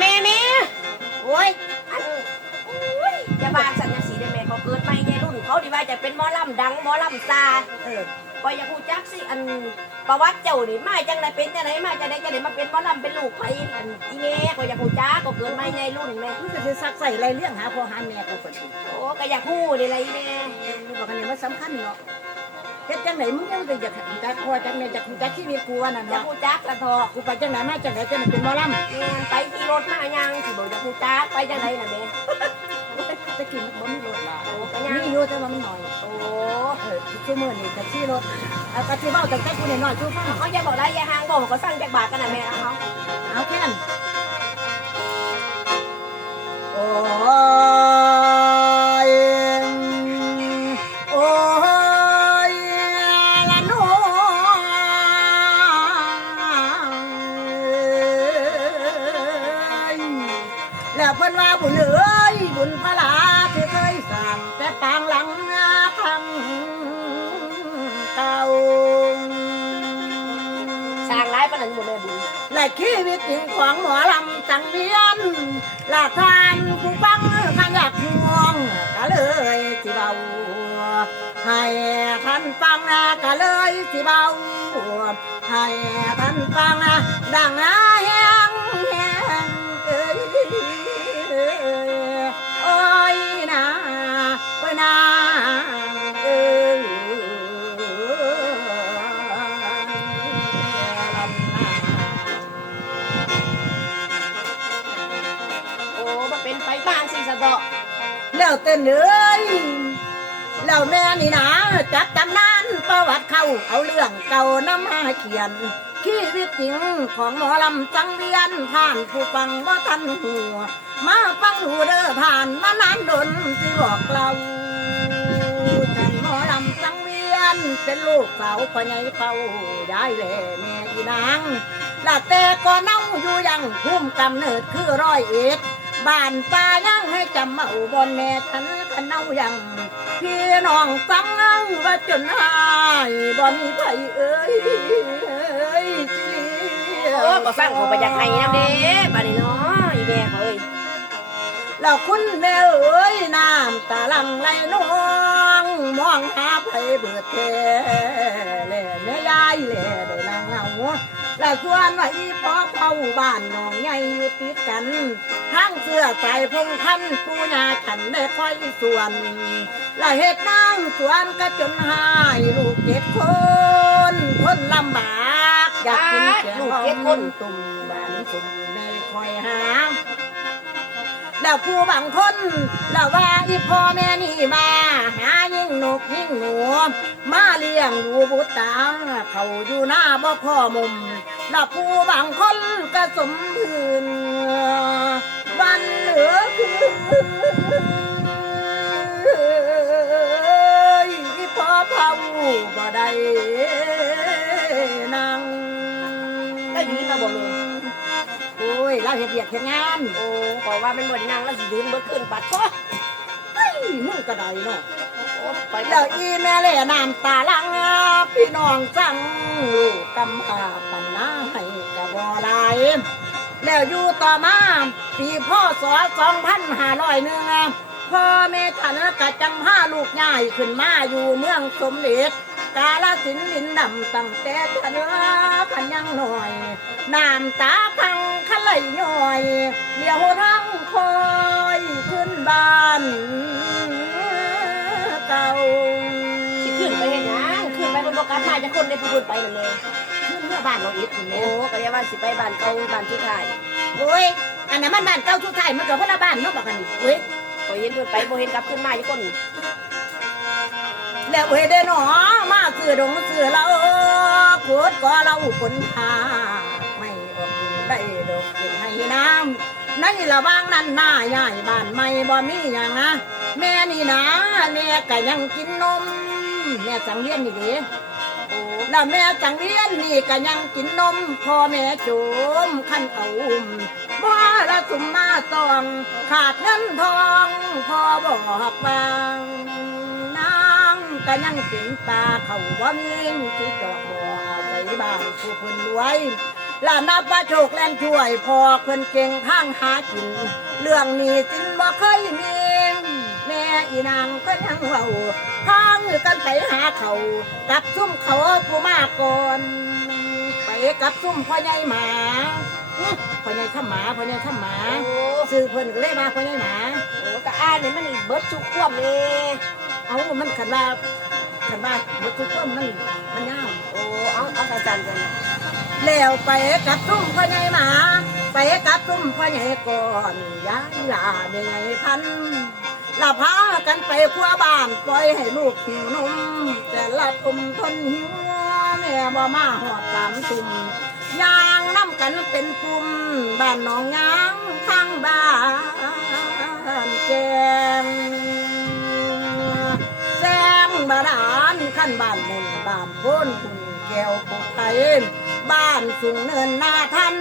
แม่โอ้ยอันอย่าบางสัญญาสีได้แม่เขาเกิดไม่ในรุ่นเขาดีว่าจะเป็นหมอลำดังหมอลำซาก็อย่าพูดจักสิอันประวัติเจ้านี่มาจังไดเป็นจังไดมาจังไดมาเป็นหมอลำเป็นลูกไผอันอีแม่ก็อย่าพูดจักก็เกิดไม่ในรุ่นแม่รู้สึกจะซักใส่อะไรเรื่องหาพ่อหาแม่ก็คนโอ้ก็อยากพูดอะไรแม่บอกกันเนี่ยมันสำคัญเนาะเฮ็ดจังไหนมึงยังจะอยากจักพ่อจักแม่จักชีวิตกูน่ะอย่าเนาะพูดจักละทอกูไปจังไหนมาจังไหนจะเป็นหมอลำไปขี่รถมายังสิบอกอย่าพูดจักไปจังไดน่ะแม่ตะกี้บ่มีรถล่ะมีอยู่แต่ว่ามันน้อยโอ้ชั่วโมงนี่ก็ขี่รถเอากะสิเว้าตั้งแต่กูน้อยๆชูฟังเขาอย่าบอกได้อย่าห่างบอกก็สั่งจากบาทกันน่ะแม่เอาแค่นั้นโอ้ยโอ้ยละน้อยแล้วเพิ่นว่าบุญเอ้ยบุญพระลาที่เคยสร้างแต่ปางหลังครั้งเก่าสร้างร้ายปานนั้นบ่แม่บุญและชีวิตจริงของหมอลำจังเวียนละทานผู้ฟังขันอยากห่วงก็เลยสิเบาให้ท่านฟังก็เลยสิเบาให้ท่านฟังดังแหงเอ้ยโอ้ยนะโอ้ยนะไปบ้านสิสะดอกแล้วเต้นเลยแล้วแม่นี่นะจับตำนานประวัติเขาเอาเรื่องเก่านำมาเขียนชีวิตจริงของหมอลำจังเวียนผ่านผู้ฟังว่าทันหัวมาฟังหูเด้อผ่านมานานดนสิบอกเราฉันหมอลำจังเวียนเป็นลูกสาวพ่อใหญ่เฝ้ายายแหล่แม่อีนางละแต่ก็เน่าอยู่ยังภูมิกำเนิดคือ101บ้านป่ายังให้จำเอาบนแม่ฉันกันเน่ายังพี่น้องฟังว่าจนหายบ่มีไผเอ้ยก็ฟังเขาไปจากไหนน้ำเด้บ้านนี้เนาะอีแม่เขาเอ้ยแล้วคุณแม่เอ้ยน้ำตาลังไหลน้องมองหาไผเบิดแท้แล่แม่ยายแล่ได้นางเงาและส่วนว่าอีพ่อเฝ้าบ้านน้องใหญ่อยู่ติดกันทั้งเสื้อใส่พงคันผู้ยาฉันได้คอยส่วนและเหตุนางสวนก็จนหายลูก7 คนทนลำบากอยากกินแกงลูก7 คนตุ่มบ้านตุ่มแม่คอยหาแล้วผู้บางคนแล้วว่าอีพ่อแม่นี่มาหายิ่งนกยิ่งหนูมาเลี้ยงดูบุตรตาเขาอยู่หน้าบ่พ่อมุมแล้วผู้บางคนก็สมพื้นวันเหลือคืออีพ่อเผาบ่ได้นั่งก็ยืนมาบ่แม่โอ้ยเราเฮ็ดเวียกเฮ็ดงานโอ้ขอว่าเป็นบ่ได้นั่งแล้วสิยืนบ่ขึ้นปัดก็มึงก็ได้เนาะเดี๋ยวอีแม่เล่น้ำตาลังพี่น้องสั่งลูกกำพาปันนาให้กะบ่หลายแล้วอยู่ต่อมาปีพ.ศ. 2501พ่อแม่ฉันกะจังพาลูกย้ายขึ้นมาอยู่เมืองสมเด็จกาฬสินธุ์ดินดำตั้งแต่ฉันขันยังหน่อยน้ำตาพังขันไหลย่อยเลี้ยวทั้งคอยขึ้นบ้านเก่าสิขึ้นไปเฮ็ดหยังขึ้นไปบนบ่กลับมาจะคนได้ผู้ขึ้นไปนั่นแหละขึ้นเมื่อบ้านเราอีกโอ้ก็เรียกว่าสิไปบ้านเก่าบ้านสุดท้ายโอ้ยอันนั้นมันบ้านเก่าสุดท้ายมันก็คนละบ้านเนาะบักอันนี้เว้ยก็เห็นเพิ่นไปบ่เห็นกลับขึ้นมาจักคนแล้วเว้ยได้หนอมาซื้อดงซื้อเราโคตรก็เราคนหาไม่อดกินได้ดอกกินให้น้ำในระหว่างนั้นหน้าใหญ่บ้านไม่บ่มีอย่างนะแม่นี่นะแม่ก็ยังกินนมแม่จังเวียนนี่เด้แล้วแม่จังเวียนนี่ก็ยังกินนมพ่อแม่โจมขันเอาบ่ละสุมมาตองขาดเงินทองพ่อบอกว่านางก็ยังเป็นตาเขาบ่มีที่จอกบ่อาศัยบ้านผู้เพิ่นรวย และนับว่าโชคแลนช่วยพอเพิ่นเก่งทางหากินเรื่องนี้สินบ่เคยมีแม่อีนางก็ยังเว้าทางกันไปหาเขากับซุ่มเขาผู้มาก่อนไปกับซุ่มพ่อใหญ่หมาพ่อใหญ่ข้าหมาพ่อใหญ่ข้าหมา โอ้ ซื้อเพิ่นก็เลยมาพ่อใหญ่หมา โหก็อ่านนี่มันเบิดสุกควมเลย เอามันขันว่าบทุกคนมันยาว โอ้เอาสั้นๆกัน แล้วไปกับซุ่มพ่อใหญ่หมาไปกับซุ่มพ่อใหญ่ก่อนย้ายลาแม่ใหญ่พันละพากันไปครัวบ้านปล่อยให้ลูกหิวนมแต่ละตุ่มทนหิวแม่บ่มาหอดสามตุ่มยางน้ำกันเป็นปุ่มบ้านหนองยางข้างบ้านแกงแซงบาดาลขั้นบ้านมุนบ้านโพ้นคุณแก้วปุกไทยบ้านสูงเนินนาทัน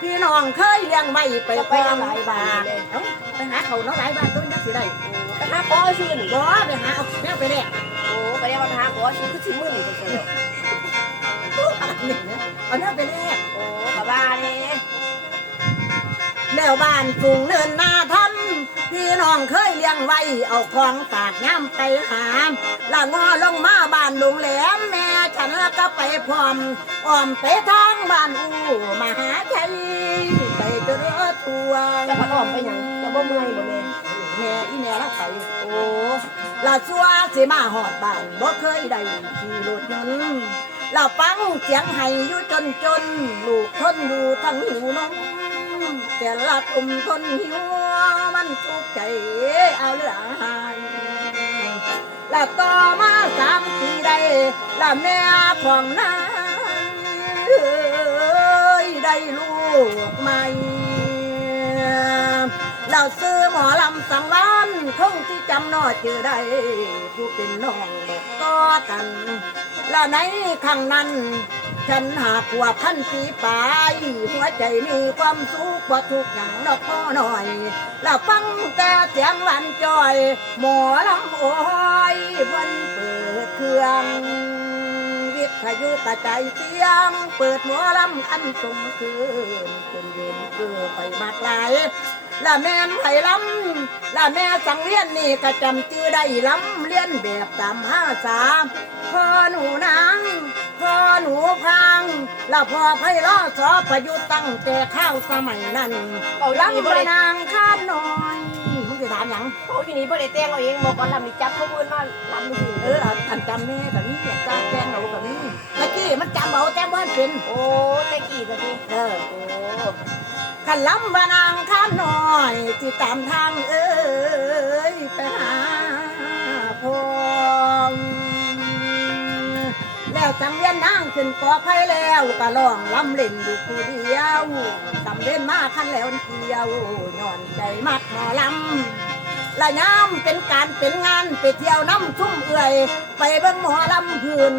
พี่น้องเคยเลี้ยงไว้ไปพร้อมหลายบาทไปหาเขาเนาะหลายบาทต้นยักษ์สิได้ ไปหาปอซื่น บ่ไปหาเอาแมวไปแลก โอ้ก็เรียกว่าไปหาปอซื่นคือสิมื้อนี่จังซี่เนาะ นี่นะเอาแมวไปแลก โอ้ก็ว่าเด้ แล้วบ้านสูงเนินนาทันพี่น้องเคยเลี้ยงไว้เอาของฝากน้ำไปหาละงอลงมาบ้านลุงแหลมแม่ฉันแล้วก็ไปพร้อมอ้อมไปทางบ้านอูมหาชัยไปเจอทัว จะมาอ้อมไปหยังจะบ่เมื่อยบ่แม่ แม่อีแม่รักไป โอ้ ละสัวสิมาหอดบ้านบ่เคยได้ขี่รถยนต์ละฟังเสียงไห้อยู่จนลูกทนอยู่ทั้งหิวนมแต่ละตุ่มทนหิวมันทุกข์ใจเอาเหลือหายละต่อมา3 ปีได้ละแม่ของนางได้ลูกใหม่เราซื้อหมอลำสังวานคงที่จำนอจือได้ผู้เป็นน้องบอกต่อกันและในครั้งนั้นฉันหากว่าพันปีไปหัวใจมีความสุขว่าทุกอย่างดอกพ่อหน่อยและฟังแต่เสียงหวานจอยหมอลำโอ้ยวันเปิดเครื่องวิทยุกระจายเสียงเปิดหมอลำคันสมคืนจนยืนเกือไปมากหลายละแม่นไผ่ล้ำละแม่สังเลียนนี่ก็จำจื้อได้ล้ำเลียนแบบตาม53พ่อหนูนางพ่อหนูพังละพ่อไผ่ล้อสอประยุทธ์ตั้งแต่ข้าวสมัยนั้นล้ำพระนางข้ามน้อยมึงจะถามหยัง เขาอยู่นี่บ่ได้แต่งเอาเองบอกก่อนลำนี่จับเขาเพิ่นมาลำนี่ อันจำแม่แบบนี้เนี่ยจ้าแกงเอาแบบนี้ตะกี้มันจำเอาแต่บ้านเป็น โอ้แต่กี้ก็สิ เออ โอ้ ขันล้ำพระนางข้ามน้อยที่ตามทางไปหาพงแล้วจังเวียนนางขึ้นกอไผ่แล้วก็ร้องลำเล่นอยู่ผู้เดียวตำเล่นมาคันแล้วเกี่ยวย้อนใจมักหมอลำละย้ำเป็นการเป็นงานไปเที่ยวน้ำชุ่มเอื่อยไปเบิ่งหมอลำพื้น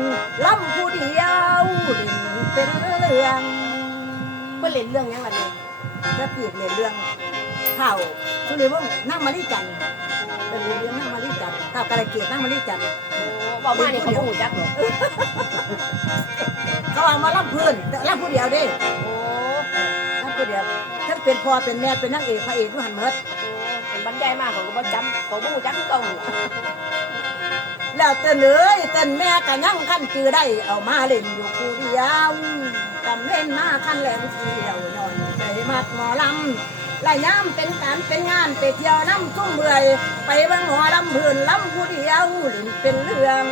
ลำผู้เดียวเล่นเป็นเรื่อง เพิ่นเล่นเรื่องหยังล่ะเนี่ย จะเปลี่ยนเรื่องข่าวสุริวงศ์นั่งมาลีจันทร์เป็นเรื่องนั่งมาลีจันทร์ข่าวกระเกียดนั่งมาลีจันทร์ โอ้บอกมานี่เขาบ่ฮู้จักหรอก เขาเอามาล่ำพื้นแต่ล่ำผู้เดียวเด้ โอ้ ล่ำผู้เดียวทั้งเป็นพ่อเป็นแม่เป็นนางเอกพระเอกทุกหันเมิด เป็นบรรยายมากเขาก็บ่จำเขาบ่ฮู้จักคือเก่าหั่นล่ะ แล้วเต้นเลยเต้นแม่ก็ยังขั้นจือได้เอามาเล่นอยู่ผู้เดียวจำเล่นมาขั้นแหลมเสียวหน่อยใจมัดหมอลำและย้ำเป็นการเป็นงานไปเที่ยวน้ำทุ่งเบื่อยไปเบิ่งหมอลำพื้นลำผู้เดียวเล่นเป็นเรื่อง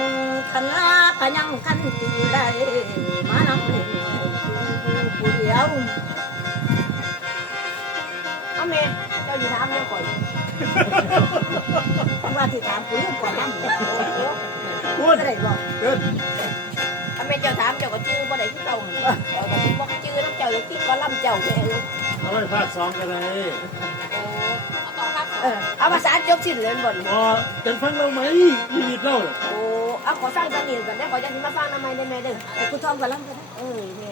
คันลาก็ยังขั้นจือได้มาลำเล่นผู้เดียว เอาแม่เจ้าอยู่ถามยังก่อน ว่าที่ถามกูเรื่องก่อนลำเนี่ยพูดอะไรบอก ถ้าแม่เจ้าถามเจ้าก็ชื่อบ่ได้คือเก่าหั่นล่ะเจ้าก็สิบ่ชื่อน้ำเจ้าอย่างที่ก่อนลำเจ้าแม่เอ้ย เอาไว้ภาคสองกันเลย โอ้เอาต่อครับเอาภาษาจบสิ้นเลยบ่นี่ พอจะฟังเราไหมยีรีดเล่า โอ้เอาขอฟังสักนิดก่อนนะขอจะสิมาฟังทำไมได้แม่เด้อ ไอ้กูท่องก่อนลำก็ได้ แม่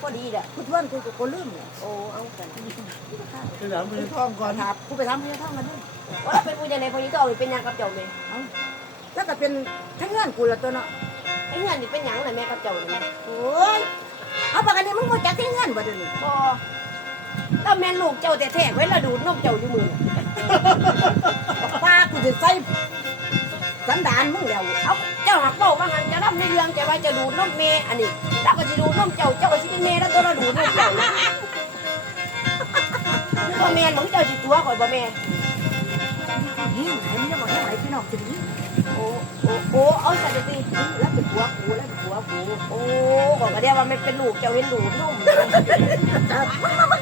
พอดีเด้อ กูทวนกูลืมเนี่ย โอ้เอากัน จะถาม กู เป็น ท่องก่อนครับกูไปทำให้ท่องกันด้วย ว่าเป็นผู้ใหญ่ในพญิทองนี่เป็นหยังกับเจ้าแม่ แล้วก็เป็นทั้งเงื่อนกูละตัวเนาะ ไอ้เงินนี่เป็นหยังน่ะแม่กับเจ้านี่ โอ้ย เอาปกติมึงบ่จักที่เงินบ่เดี๋ยวนี้ พอแล้วแม่นลูกเจ้าแต่แท้ๆไว้ละดูดนกเจ้าอยู่มือ ป้ากูจะใส่สันดานมึงแล้ว เอาเจ้าหักเบ้าว่าหันจะรับในเรื่องจะว่าจะดูดนมเมอันนี้แล้วก็จะดูดนมเจ้าเจ้าก็สิเป็นเมแล้วตัวเราดูดนมเจ้านะบ่แม่นของเจ้าสิตัวข่อยบ่แม่ เฮ้ยไหนมึงจะบอกให้ไหนพี่น้องจะดี โอ้โอ้เอาซะสิ แล้วเป็นผัวกูแล้วเป็นผัวกู โอ้ก็ก็เรียกว่ามันเป็นลูกเจ้าเห็นดูดนม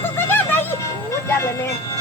มึงก็ได้ไง โอ้จักเลยแม่ เ